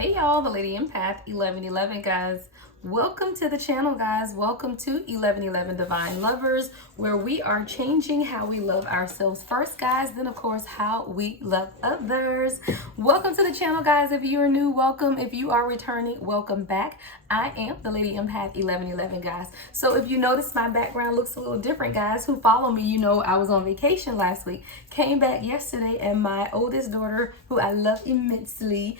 Hey y'all, the Lady Empath 1111 guys. Welcome to the channel, guys. Welcome to 1111 Divine Lovers, where we are changing how we love ourselves first, guys, then of course how we love others. Welcome to the channel, guys. If you are new, welcome. If you are returning, welcome back. I am the Lady Empath 1111, guys. So if you notice my background looks a little different, guys, who follow me, you know I was on vacation last week, came back yesterday, and my oldest daughter, who I love immensely,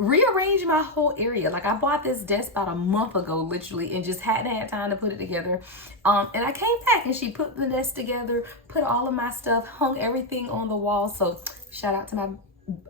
rearrange my whole area. Like, I bought this desk about a month ago, literally, and just hadn't had time to put it together. And I came back and she put the desk together, put all of my stuff, hung everything on the wall. So shout out to my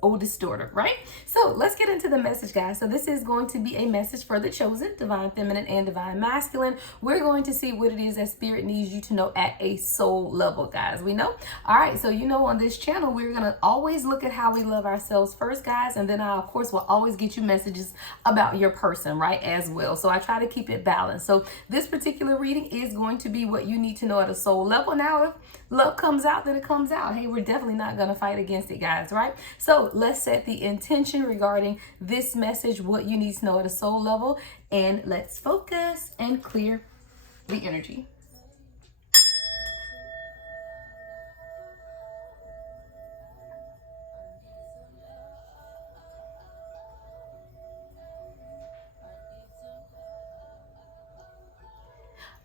oldest daughter, right? So let's get into the message, guys. So this is going to be a message for the chosen, divine feminine and divine masculine. We're going to see what it is that spirit needs you to know at a soul level, guys. We know. All right, so you know, on this channel we're going to always look at how we love ourselves first, guys, and then I of course will always get you messages about your person, right, as well. So I try to keep it balanced. So this particular reading is going to be what you need to know at a soul level. Now if love comes out, then it comes out. Hey, we're definitely not going to fight against it, guys, right? So let's set the intention regarding this message, what you need to know at a soul level, and let's focus and clear the energy.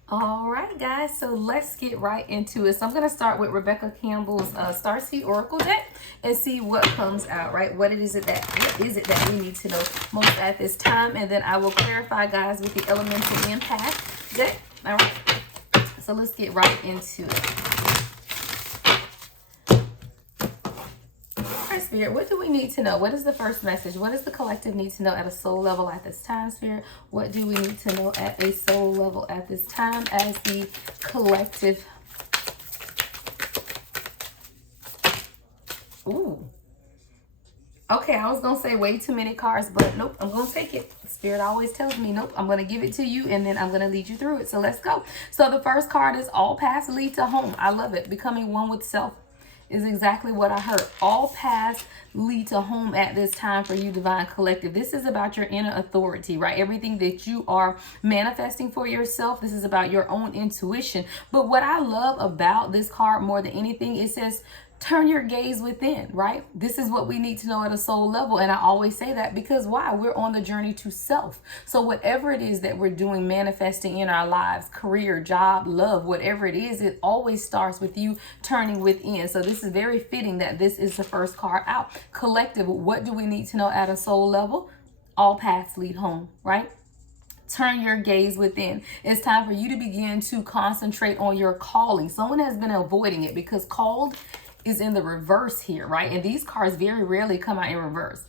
All right, guys, so let's get right into it. So I'm going to start with Rebecca Campbell's Starseed Oracle deck and see what comes out, right? What is it that we need to know most at this time? And then I will clarify, guys, with the Elemental Empath deck. All right, so let's get right into it. Spirit, what do we need to know? What is the first message? What does the collective need to know at a soul level at this time, Spirit? What do we need to know at a soul level at this time as the collective? Ooh. Okay, I was going to say way too many cards, but nope, I'm going to take it. Spirit always tells me, nope, I'm going to give it to you, and then I'm going to lead you through it. So let's go. So the first card is all paths lead to home. I love it. Becoming one with self is exactly what I heard. All paths lead to home at this time for you, divine collective. This is about your inner authority, right? Everything that you are manifesting for yourself. This is about your own intuition. But what I love about this card more than anything, it says, turn your gaze within, right? This is what we need to know at a soul level. And I always say that because why? We're on the journey to self. So whatever it is that we're doing, manifesting in our lives, career, job, love, whatever it is, it always starts with you turning within. So this is very fitting that this is the first card out. Collective, what do we need to know at a soul level? All paths lead home, right? Turn your gaze within. It's time for you to begin to concentrate on your calling. Someone has been avoiding it because called is in the reverse here, right? And these cards very rarely come out in reverse.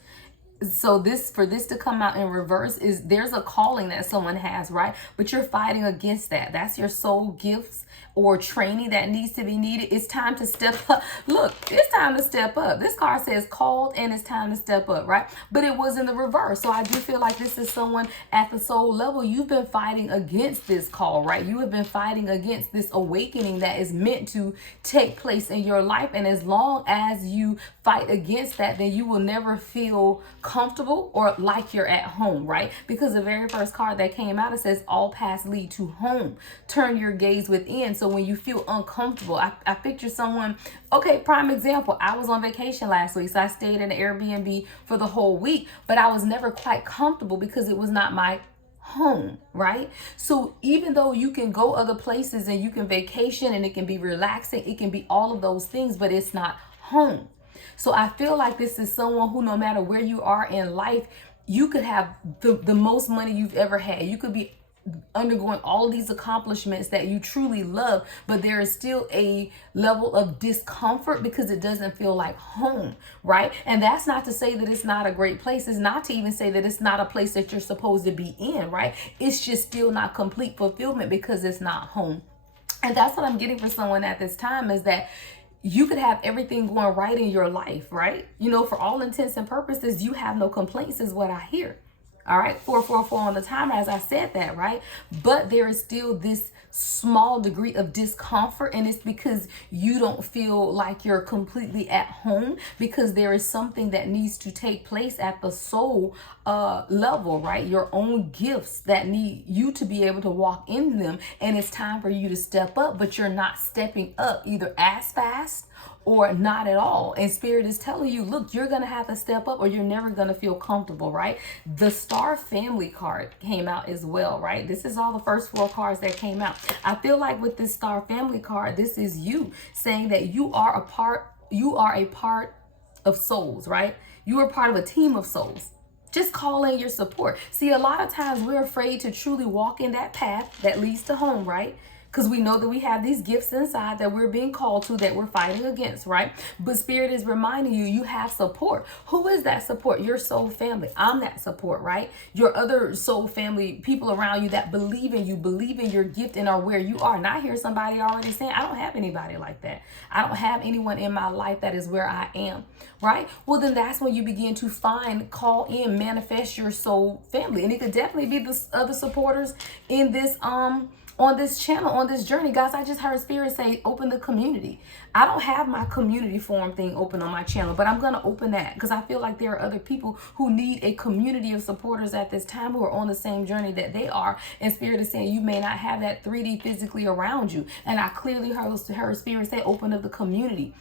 So for this to come out in reverse is there's a calling that someone has, right? But you're fighting against that. That's your soul gifts or training that needs to be needed. It's time to step up. Look, it's time to step up. This card says called and it's time to step up, right? But it was in the reverse. So I do feel like this is someone at the soul level. You've been fighting against this call, right? You have been fighting against this awakening that is meant to take place in your life. And as long as you fight against that, then you will never feel comfortable or like you're at home, right? Because the very first card that came out, it says all paths lead to home. Turn your gaze within. So when you feel uncomfortable, I picture someone, okay, prime example, I was on vacation last week, so I stayed in an Airbnb for the whole week, but I was never quite comfortable because it was not my home, right? So even though you can go other places and you can vacation and it can be relaxing, it can be all of those things, but it's not home. So I feel like this is someone who, no matter where you are in life, you could have the most money you've ever had. You could be undergoing all these accomplishments that you truly love, but there is still a level of discomfort because it doesn't feel like home, right? And that's not to say that it's not a great place. It's not to even say that it's not a place that you're supposed to be in, right? It's just still not complete fulfillment because it's not home. And that's what I'm getting for someone at this time, is that you could have everything going right in your life, right? You know, for all intents and purposes, you have no complaints is what I hear. All right, 444 on the timer as I said that, right? But there is still this small degree of discomfort, and it's because you don't feel like you're completely at home, because there is something that needs to take place at the soul level, right? Your own gifts that need you to be able to walk in them, and it's time for you to step up, but you're not stepping up either as fast or not at all. And Spirit is telling you, look, you're going to have to step up or you're never going to feel comfortable, right? The Star Family card came out as well, right? This is all the first 4 cards that came out. I feel like with this Star Family card, this is you saying that you are a part of souls, right? You are part of a team of souls. Just call in your support. See, a lot of times we're afraid to truly walk in that path that leads to home, right? Because we know that we have these gifts inside that we're being called to, that we're fighting against, right? But Spirit is reminding you, you have support. Who is that support? Your soul family. I'm that support, right? Your other soul family, people around you that believe in you, believe in your gift and are where you are. And I hear somebody already saying, I don't have anybody like that. I don't have anyone in my life that is where I am, right? Well, then that's when you begin to find, call in, manifest your soul family. And it could definitely be the other supporters in this, on this channel, on this journey. Guys, I just heard Spirit say, open the community. I don't have my community forum thing open on my channel, but I'm going to open that because I feel like there are other people who need a community of supporters at this time who are on the same journey that they are. And Spirit is saying you may not have that 3D physically around you. And I clearly heard Spirit say, open up the community.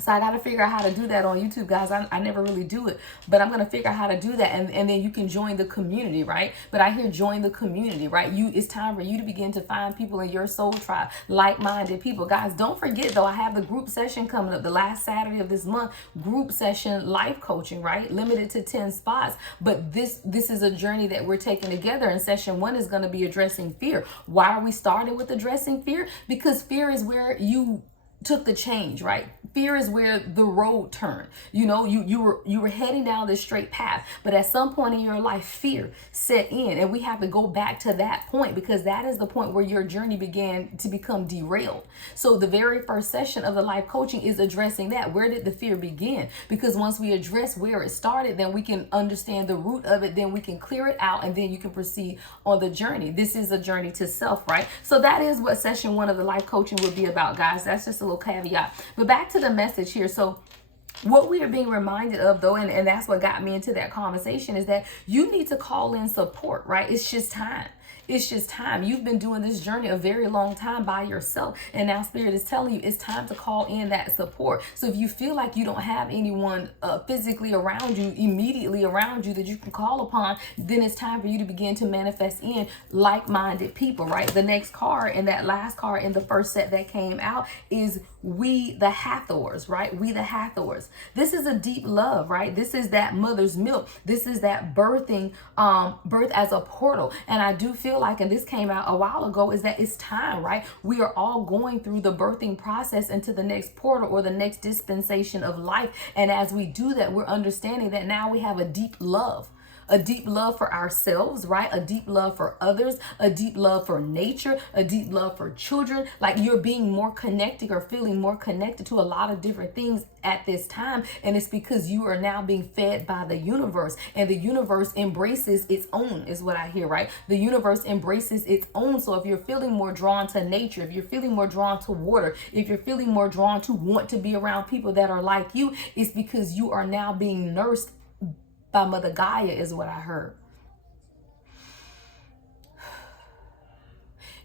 So I got to figure out how to do that on YouTube, guys. I never really do it, but I'm going to figure out how to do that. And then you can join the community, right? But I hear join the community, right? It's time for you to begin to find people in your soul tribe, like-minded people. Guys, don't forget though, I have the group session coming up the last Saturday of this month, group session life coaching, right? Limited to 10 spots. But this is a journey that we're taking together. And session 1 is going to be addressing fear. Why are we starting with addressing fear? Because fear is where you took the change, right? Fear is where the road turned. You know, you were heading down this straight path, but at some point in your life, fear set in, and we have to go back to that point because that is the point where your journey began to become derailed. So the very first session of the life coaching is addressing that. Where did the fear begin? Because once we address where it started, then we can understand the root of it, then we can clear it out, and then you can proceed on the journey. This is a journey to self, right? So that is what session 1 of the life coaching would be about, guys. That's just a little caveat. But back to the message here. So what we are being reminded of though, and that's what got me into that conversation, is that you need to call in support, right? It's just time. It's just time. You've been doing this journey a very long time by yourself. And now Spirit is telling you it's time to call in that support. So if you feel like you don't have anyone physically around you, immediately around you that you can call upon, then it's time for you to begin to manifest in like-minded people, right? The next card and that last card in the first set that came out is We the Hathors, right? We the Hathors. This is a deep love, right? This is that mother's milk. This is that birthing, birth as a portal. And I do feel like, and this came out a while ago, is that it's time, right? We are all going through the birthing process into the next portal or the next dispensation of life. And as we do that, we're understanding that now we have a deep love for ourselves, right? A deep love for others, a deep love for nature, a deep love for children. Like you're being more connected or feeling more connected to a lot of different things at this time. And it's because you are now being fed by the universe, and the universe embraces its own, is what I hear, right? The universe embraces its own. So if you're feeling more drawn to nature, if you're feeling more drawn to water, if you're feeling more drawn to want to be around people that are like you, it's because you are now being nursed by Mother Gaia, is what I heard.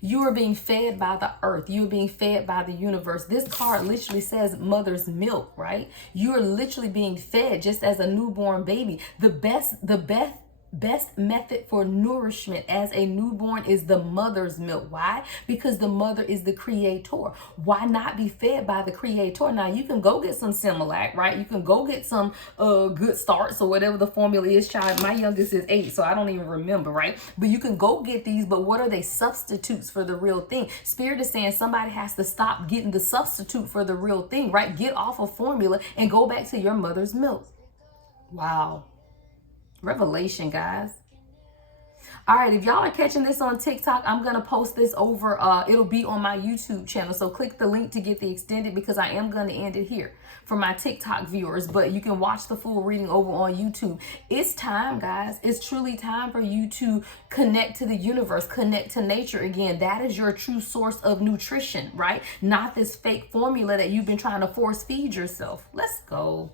You are being fed by the earth. You are being fed by the universe. This card literally says mother's milk, right? You are literally being fed just as a newborn baby. The best method for nourishment as a newborn is the mother's milk. Why? Because the mother is the creator. Why not be fed by the creator? Now you can go get some Similac, right? You can go get some Good Starts or whatever the formula is, child. My youngest is 8, so I don't even remember, right? But you can go get these, but what are they substitutes for the real thing? Spirit is saying somebody has to stop getting the substitute for the real thing, right? Get off of formula and go back to your mother's milk. Wow. Revelation, guys. All right, if y'all are catching this on TikTok, I'm going to post this over. It'll be on my YouTube channel. So click the link to get the extended, because I am going to end it here for my TikTok viewers. But you can watch the full reading over on YouTube. It's time, guys. It's truly time for you to connect to the universe, connect to nature again. That is your true source of nutrition, right? Not this fake formula that you've been trying to force feed yourself. Let's go.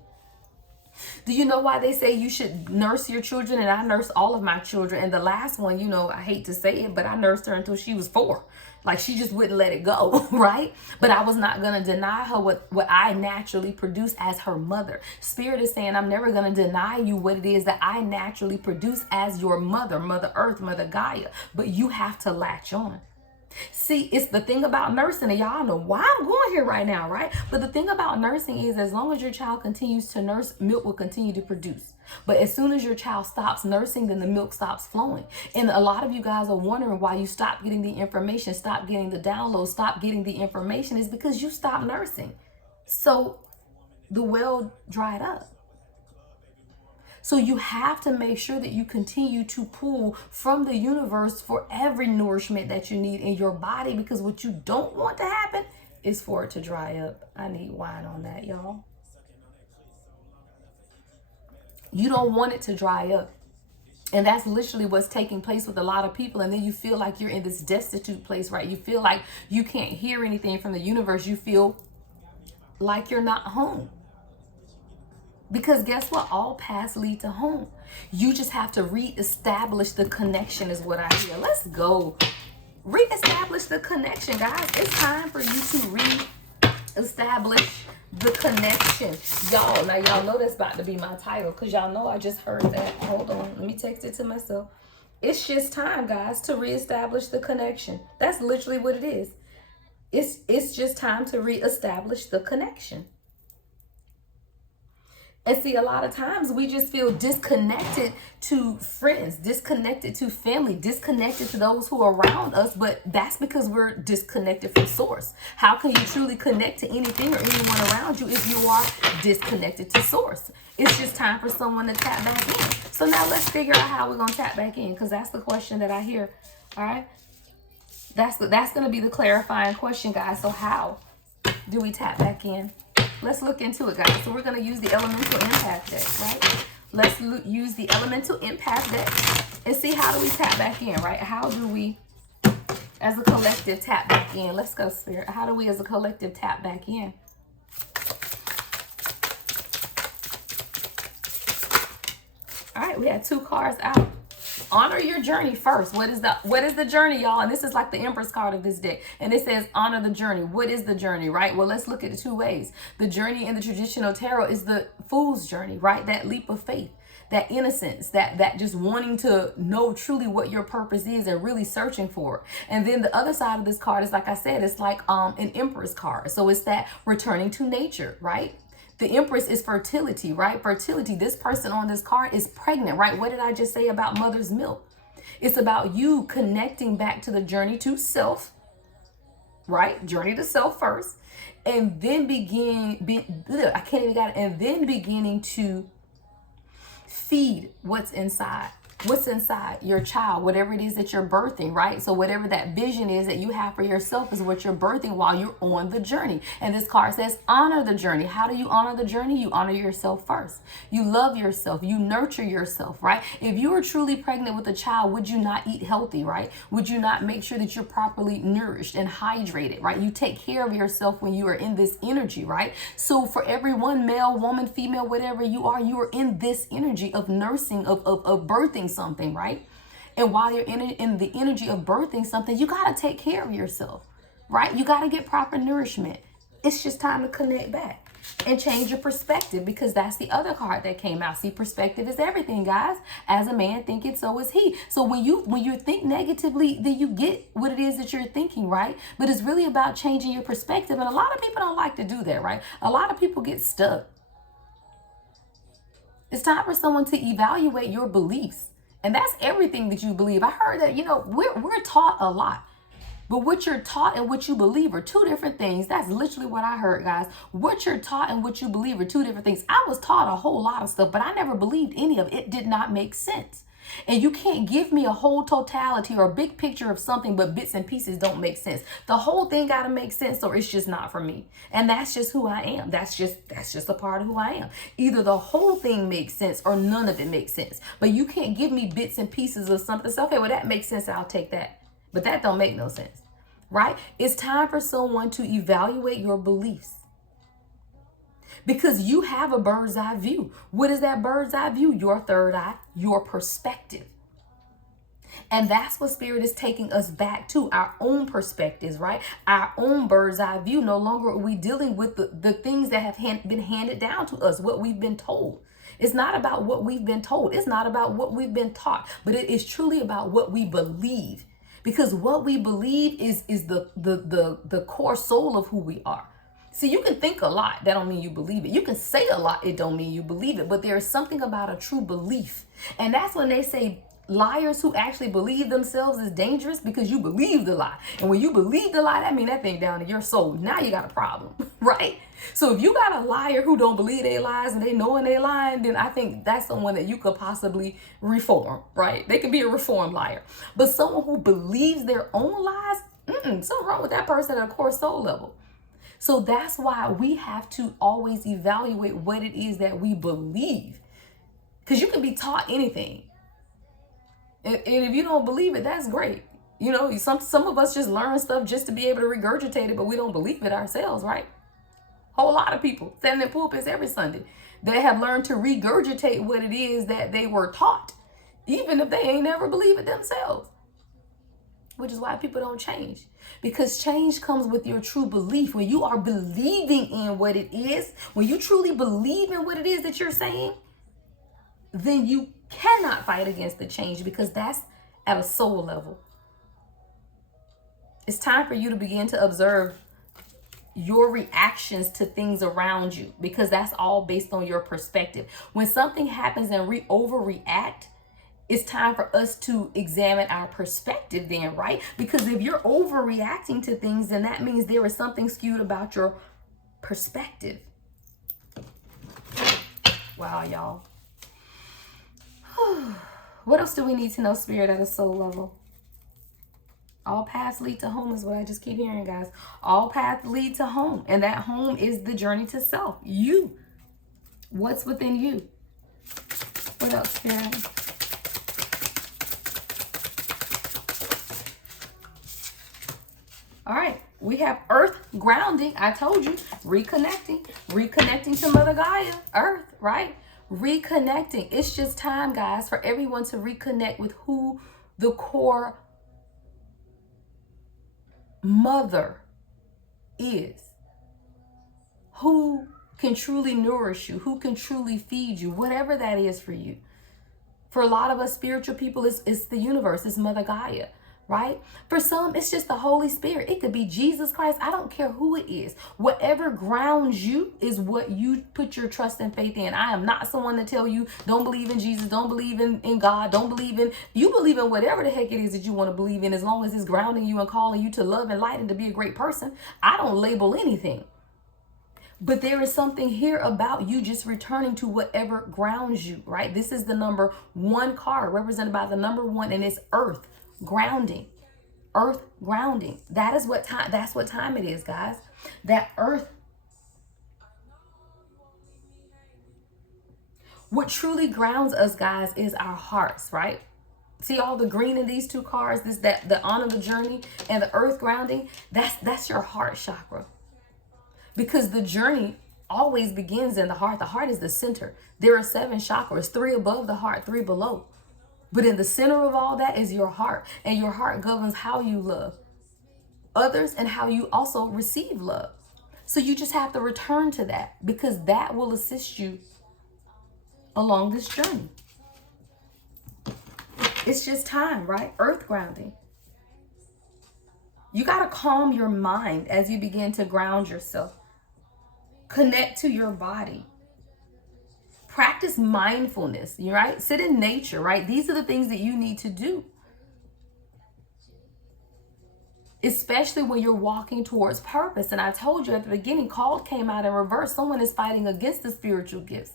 Do you know why they say you should nurse your children? And I nurse all of my children. And the last one, you know, I hate to say it, but I nursed her until she was 4. Like, she just wouldn't let it go, right? But I was not going to deny her what I naturally produce as her mother. Spirit is saying, I'm never going to deny you what it is that I naturally produce as your mother, Mother Earth, Mother Gaia. But you have to latch on. See, it's the thing about nursing, and y'all know why I'm going here right now, right? But the thing about nursing is, as long as your child continues to nurse, milk will continue to produce. But as soon as your child stops nursing, then the milk stops flowing. And a lot of you guys are wondering why you stop getting the information, stop getting the download, stop getting the information, is because you stopped nursing. So the well dried up. So you have to make sure that you continue to pull from the universe for every nourishment that you need in your body, because what you don't want to happen is for it to dry up. I need wine on that, y'all. You don't want it to dry up. And that's literally what's taking place with a lot of people. And then you feel like you're in this destitute place, right? You feel like you can't hear anything from the universe. You feel like you're not home. Because guess what? All paths lead to home. You just have to reestablish the connection, is what I hear. Let's go. Reestablish the connection, guys. It's time for you to reestablish the connection. Y'all, now y'all know that's about to be my title, because y'all know I just heard that. Hold on. Let me text it to myself. It's just time, guys, to reestablish the connection. That's literally what it is. It's just time to reestablish the connection. And see, a lot of times we just feel disconnected to friends, disconnected to family, disconnected to those who are around us. But that's because we're disconnected from source. How can you truly connect to anything or anyone around you if you are disconnected to source? It's just time for someone to tap back in. So now let's figure out how we're going to tap back in, because that's the question that I hear. All right. That's going to be the clarifying question, guys. So how do we tap back in? Let's look into it, guys. So we're going to use the elemental empath deck, right? Let's use the elemental empath deck and see, how do we tap back in, right? How do we, as a collective, tap back in? Let's go, Spirit. How do we, as a collective, tap back in? All right, we had 2 cards out. Honor your journey first. What is the journey, y'all? And this is like the Empress card of this deck. And it says honor the journey. What is the journey, right? Well, let's look at it 2 ways. The journey in the traditional tarot is the fool's journey, right? That leap of faith, that innocence, that just wanting to know truly what your purpose is and really searching for it. And then the other side of this card is, like I said, it's like an Empress card. So it's that returning to nature, right? The Empress is fertility, right? Fertility. This person on this card is pregnant, right? What did I just say about mother's milk? It's about you connecting back to the journey to self, right? Journey to self first. And then and then beginning to feed what's inside. What's inside your child, whatever it is that you're birthing, right? So whatever that vision is that you have for yourself is what you're birthing while you're on the journey. And this card says honor the journey. How do you honor the journey? You honor yourself first. You love yourself. You nurture yourself, right? If you were truly pregnant with a child, would you not eat healthy, right? Would you not make sure that you're properly nourished and hydrated, right? You take care of yourself when you are in this energy, right? So for everyone, male, woman, female, whatever you are in this energy of nursing, of birthing something, right? And while you're in the energy of birthing something, you got to take care of yourself, right? You got to get proper nourishment. It's just time to connect back and change your perspective, because that's the other card that came out. See, perspective is everything, guys. As a man thinketh, so is he. So when you think negatively, then you get what it is that you're thinking, right? But it's really about changing your perspective. And a lot of people don't like to do that, right? A lot of people get stuck. It's time for someone to evaluate your beliefs. And that's everything that you believe. I heard that, we're taught a lot. But what you're taught and what you believe are 2 different things. That's literally what I heard, guys. What you're taught and what you believe are 2 different things. I was taught a whole lot of stuff, but I never believed any of it. It did not make sense. And you can't give me a whole totality or a big picture of something, but bits and pieces don't make sense. The whole thing got to make sense, or it's just not for me. And that's just who I am. That's just a part of who I am. Either the whole thing makes sense or none of it makes sense. But you can't give me bits and pieces of something. So, okay, well, that makes sense. I'll take that. But that don't make no sense, right? It's time for someone to evaluate your beliefs. Because you have a bird's eye view. What is that bird's eye view? Your third eye, your perspective. And that's what Spirit is taking us back to, our own perspectives, right? Our own bird's eye view. No longer are we dealing with the things that have been handed down to us, what we've been told. It's not about what we've been told. It's not about what we've been taught, but it is truly about what we believe. Because what we believe is the core soul of who we are. See, you can think a lot. That don't mean you believe it. You can say a lot. It don't mean you believe it. But there is something about a true belief. And that's when they say liars who actually believe themselves is dangerous, because you believe the lie. And when you believe the lie, that means that thing down in your soul. Now you got a problem, right? So if you got a liar who don't believe they lies and they knowing they lying, then I think that's someone that you could possibly reform, right? They could be a reformed liar. But someone who believes their own lies, something wrong with that person at a core soul level. So that's why we have to always evaluate what it is that we believe. Because you can be taught anything. And if you don't believe it, that's great. You know, some of us just learn stuff just to be able to regurgitate it, but we don't believe it ourselves, right? Whole lot of people standing in pulpits every Sunday, they have learned to regurgitate what it is that they were taught, even if they ain't never believe it themselves. Which is why people don't change. Because change comes with your true belief. When you are believing in what it is, when you truly believe in what it is that you're saying, then you cannot fight against the change, because that's at a soul level. It's time for you to begin to observe your reactions to things around you, because that's all based on your perspective. When something happens and we overreact, it's time for us to examine our perspective then, right? Because if you're overreacting to things, then that means there is something skewed about your perspective. Wow, y'all. What else do we need to know, Spirit, at a soul level? All paths lead to home is what I just keep hearing, guys. All paths lead to home. And that home is the journey to self. You. What's within you? What else, Spirit? All right, we have earth grounding. I told you, reconnecting to Mother Gaia, earth, right? Reconnecting. It's just time, guys, for everyone to reconnect with who the core mother is. Who can truly nourish you, who can truly feed you, whatever that is for you. For a lot of us spiritual people, it's the universe, it's Mother Gaia. Right? For some, it's just the Holy Spirit. It could be Jesus Christ. I don't care who it is. Whatever grounds you is what you put your trust and faith in. I am not someone to tell you, don't believe in Jesus, don't believe in God, don't believe in, you believe in whatever the heck it is that you want to believe in, as long as it's grounding you and calling you to love and light and to be a great person. I don't label anything. But there is something here about you just returning to whatever grounds you, right? This is the number 1 card represented by the number 1, and it's earth. Grounding, earth grounding. That's what time it is, guys. That earth. What truly grounds us, guys, is our hearts, right? See all the green in these 2 cards, the honor the journey and the earth grounding. That's your heart chakra. Because the journey always begins in the heart. The heart is the center. There are 7 chakras, 3 above the heart, 3 below. But in the center of all that is your heart. And your heart governs how you love others and how you also receive love. So you just have to return to that, because that will assist you along this journey. It's just time, right? Earth grounding. You got to calm your mind as you begin to ground yourself. Connect to your body. Practice mindfulness, right? Sit in nature, right? These are the things that you need to do. Especially when you're walking towards purpose. And I told you at the beginning, called came out in reverse. Someone is fighting against the spiritual gifts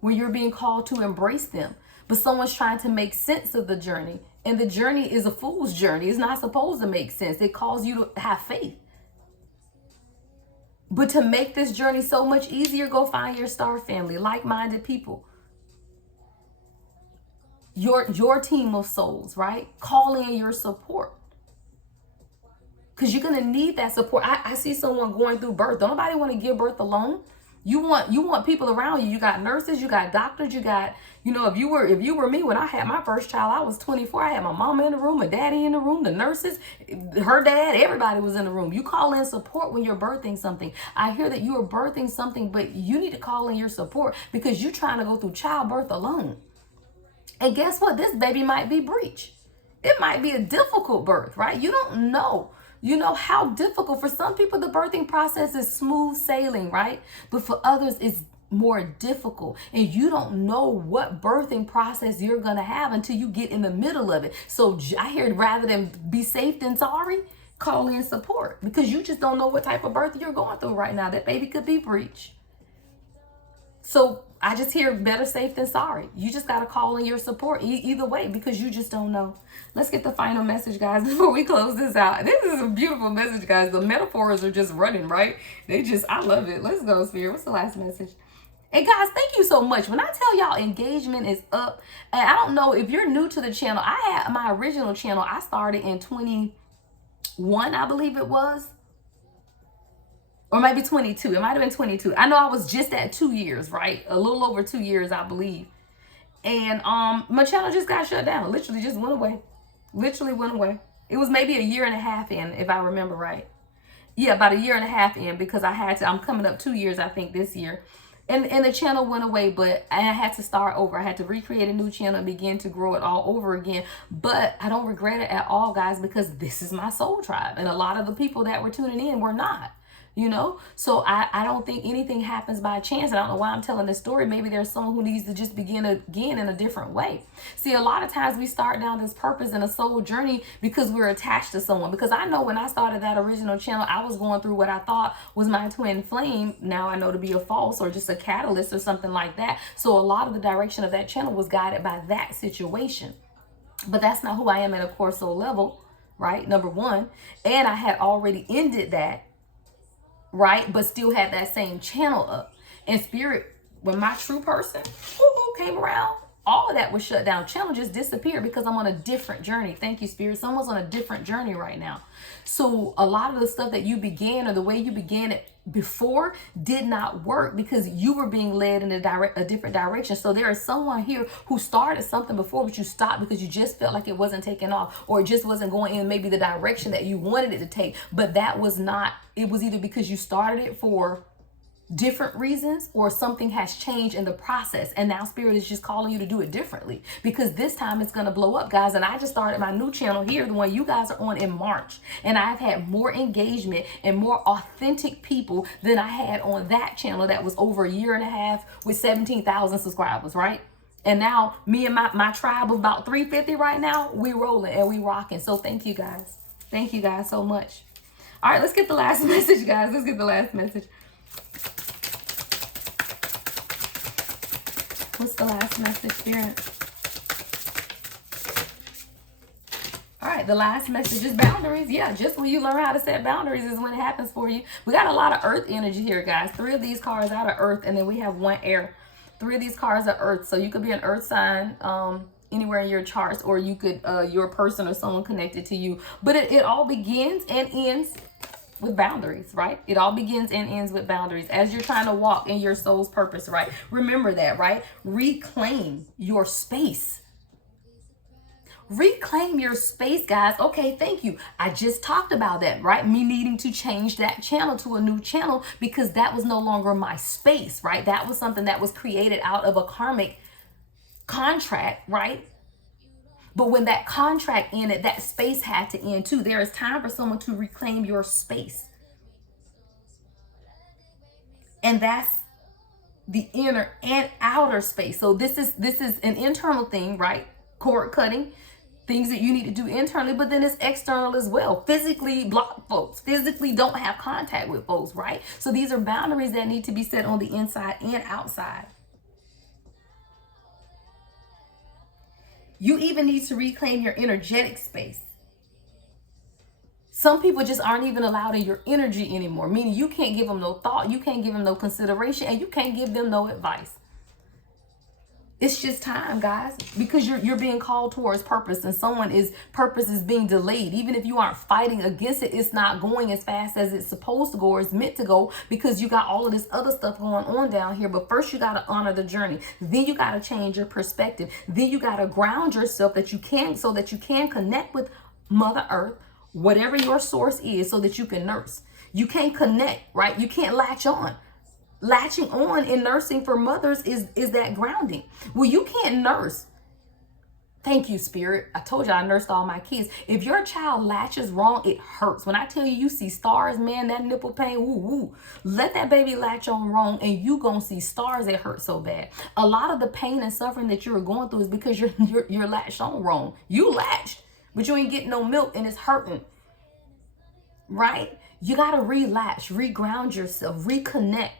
when you're being called to embrace them. But someone's trying to make sense of the journey. And the journey is a fool's journey. It's not supposed to make sense. It calls you to have faith. But to make this journey so much easier, go find your star family, like-minded people. Your team of souls, right? Call in your support. Because you're going to need that support. I see someone going through birth. Don't nobody want to give birth alone. You want people around you. You got nurses, you got doctors, you got, if you were me when I had my first child, I was 24. I had my mama in the room, my daddy in the room, the nurses, her dad, everybody was in the room. You call in support when you're birthing something. I hear that you are birthing something, but you need to call in your support because you're trying to go through childbirth alone. And guess what? This baby might be breech. It might be a difficult birth, right? You don't know. You know how difficult. For some people, the birthing process is smooth sailing, right? But for others, it's more difficult. And you don't know what birthing process you're going to have until you get in the middle of it. So I hear rather than be safe than sorry, call in support because you just don't know what type of birth you're going through right now. That baby could be breech. So I just hear better safe than sorry. You just got to call in your support either way because you just don't know. Let's get the final message, guys, before we close this out. This is a beautiful message, guys. The metaphors are just running, right? I love it. Let's go, Spirit. What's the last message? Hey, guys, thank you so much. When I tell y'all engagement is up, and I don't know if you're new to the channel, I had my original channel. I started in 21, I believe it was. Or maybe 22. It might have been 22. I know I was just at 2 years, right? A little over 2 years, I believe. And my channel just got shut down. Literally just went away. Literally went away. It was maybe a year and a half in, if I remember right. Yeah, about a year and a half in because I'm coming up 2 years, I think, this year. And the channel went away, but I had to start over. I had to recreate a new channel and begin to grow it all over again. But I don't regret it at all, guys, because this is my soul tribe. And a lot of the people that were tuning in were not. So I don't think anything happens by chance. I don't know why I'm telling this story. Maybe there's someone who needs to just begin again in a different way. See, a lot of times we start down this purpose and a soul journey because we're attached to someone. Because I know when I started that original channel, I was going through what I thought was my twin flame. Now I know to be a false or just a catalyst or something like that. So a lot of the direction of that channel was guided by that situation. But that's not who I am at a core soul level, right? Number one. And I had already ended that. Right, but still had that same channel up. And Spirit, when my true person came around, all of that was shut down. Channel just disappeared because I'm on a different journey. Thank you, Spirit. Someone's on a different journey right now. So a lot of the stuff that you began or the way you began it before did not work because you were being led in a different direction. So there is someone here who started something before, but you stopped because you just felt like it wasn't taking off or it just wasn't going in maybe the direction that you wanted it to take. But that was not, it was either because you started it for different reasons or something has changed in the process and now Spirit is just calling you to do it differently because this time it's going to blow up, guys. And I just started my new channel here, the one you guys are on, in March, and I've had more engagement and more authentic people than I had on that channel that was over a year and a half with 17,000 subscribers, right? And now me and my tribe of about 350 right now, we rolling and we rocking. So thank you guys so much. All right, let's get the last message, guys. Let's get the last message. What's the last message, Spirit? All right, the last message is boundaries. Yeah, just when you learn how to set boundaries is when it happens for you. We got a lot of earth energy here, guys. 3 of these cards out of earth, and then we have 1 air. 3 of these cards are earth. So you could be an earth sign anywhere in your charts, or you could, your person or someone connected to you. But it all begins and ends with boundaries, right? It all begins and ends with boundaries as you're trying to walk in your soul's purpose, right? Remember that, right? Reclaim your space. Reclaim your space, guys. Okay, thank you. I just talked about that, right? Me needing to change that channel to a new channel because that was no longer my space, right? That was something that was created out of a karmic contract, right? But when that contract ended, that space had to end too. There is time for someone to reclaim your space. And that's the inner and outer space. So this is an internal thing, right? Cord cutting, things that you need to do internally, but then it's external as well. Physically block folks, physically don't have contact with folks, right? So these are boundaries that need to be set on the inside and outside. You even need to reclaim your energetic space. Some people just aren't even allowed in your energy anymore, meaning you can't give them no thought, you can't give them no consideration, and you can't give them no advice. It's just time, guys, because you're being called towards purpose, and someone purpose is being delayed. Even if you aren't fighting against it, it's not going as fast as it's supposed to go or it's meant to go, because you got all of this other stuff going on down here. But first you got to honor the journey. Then you got to change your perspective. Then you got to ground yourself so that you can connect with Mother Earth, whatever your source is, so that you can nurse. You can't connect, right? You can't latch on. Latching on in nursing for mothers is that grounding. Well, you can't nurse. Thank you, Spirit. I told you I nursed all my kids. If your child latches wrong, it hurts. When I tell you see stars, man, that nipple pain, woo woo. Let that baby latch on wrong and you gonna see stars that hurt so bad. A lot of the pain and suffering that you're going through is because you're latched on wrong. You latched, but you ain't getting no milk and it's hurting. Right? You gotta relatch, reground yourself, reconnect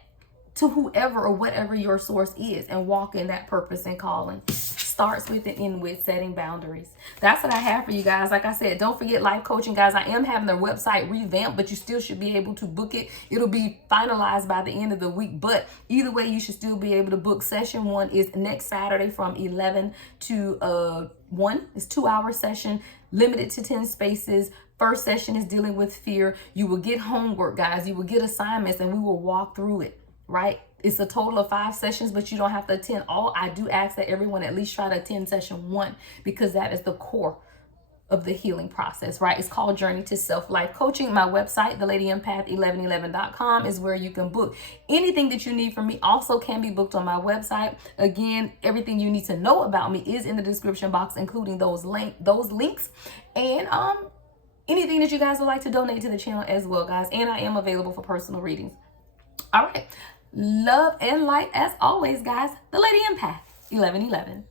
to whoever or whatever your source is, and walk in that purpose and calling. Starts with and end with setting boundaries. That's what I have for you guys. Like I said, don't forget life coaching, guys. I am having their website revamped, but you still should be able to book it. It'll be finalized by the end of the week, but either way, you should still be able to book. Session 1 is next Saturday from 11 to 1. It's 2-hour session, limited to 10 spaces. First session is dealing with fear. You will get homework, guys. You will get assignments, and we will walk through it. Right? It's a total of 5 sessions, but you don't have to attend all. I do ask that everyone at least try to attend session 1, because that is the core of the healing process, right? It's called Journey to Self Life Coaching. My website, thelady1111.com, is where you can book. Anything that you need from me also can be booked on my website. Again, everything you need to know about me is in the description box, including those links, and anything that you guys would like to donate to the channel as well, guys. And I am available for personal readings. All right. Love and light as always, guys. The Lady Empath, 1111.